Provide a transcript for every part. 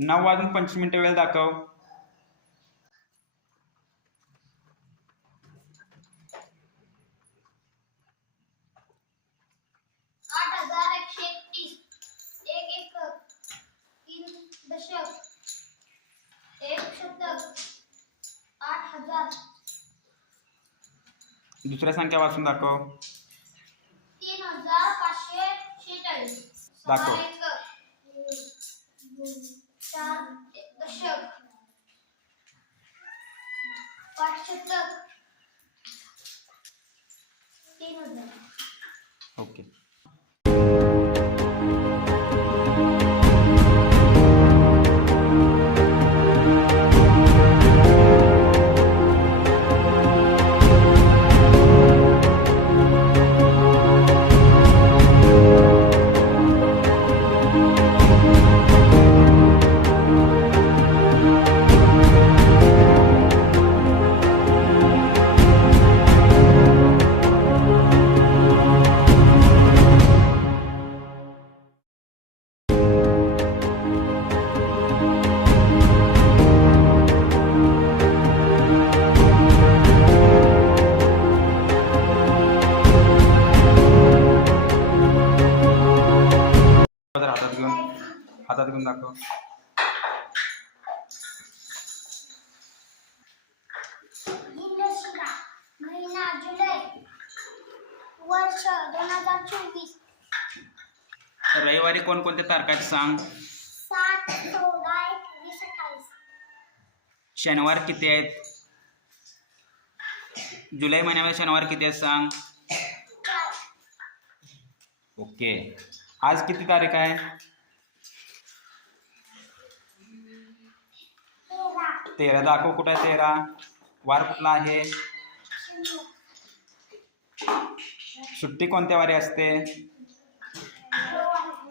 नऊ वाजून पंचवीस मिनिटं वेळ दाखव. आठ हजार एकशे एकतीस. एक एकक तीन दशक. एक शतक आठ हजार. दुसऱ्या संख्या वाचून दाखव. तीन हजार पाचशे शेहेचाळीस. दाखव. ओके हातात घेऊन दाखव. महिना जुलै वर्ष दोन हजार चोवीस. रविवारी कोणकोणत्या तारखा आहेत सांग? सात चौदा एकवीस अठ्ठावीस शनिवार किती आहेत? जुलै महिन्यामध्ये शनिवार किती आहेत सांग? चार. ओके. आज किती तारीख आहे? तेरा दाखव कुठं आहे तेरा? वार कुठला आहे? सुट्टी कोणत्या वारी असते?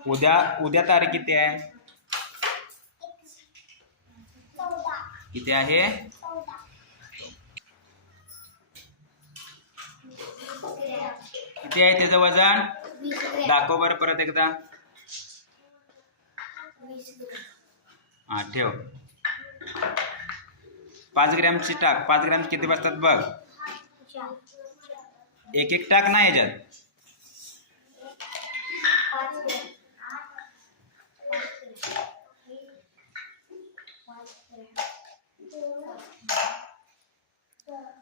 उद्या उद्या तारीख किती आहे? किती आहे? किती आहे त्याचं वजन? दाखव बरं परत एकदा. हा हां ठेव. पाच ग्रॅमची टाक. पाच ग्रॅम किती बसतात बघ? एक एक टाक ना पाच पाच ग्रॅम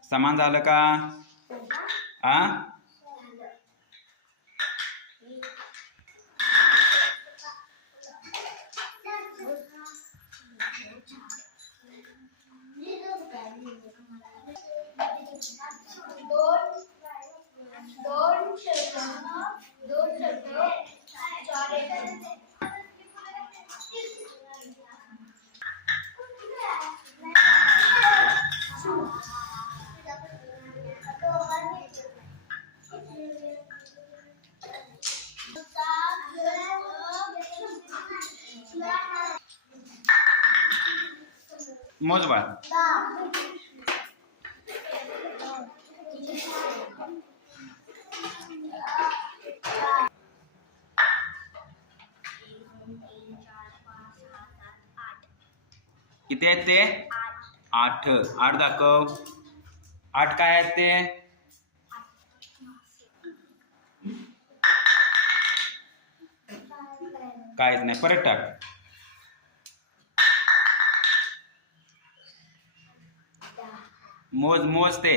समान का? आ? मोज बाळ किती आठ. आठ. दाखव. आठ आहेत ते? का इतने पर्यटक मोज मोज थे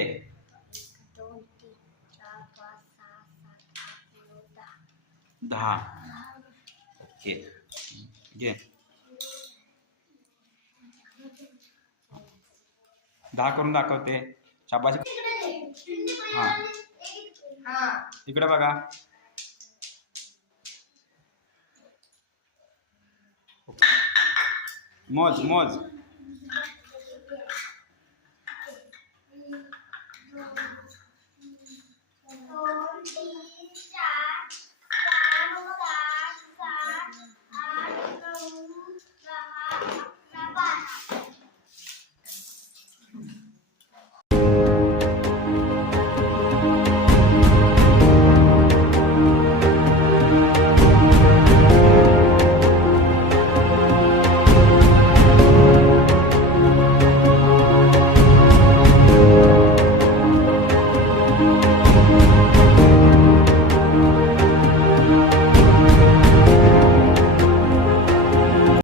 दा कर दाखते चापा हाँ. इकडे बगा Mose, Mose.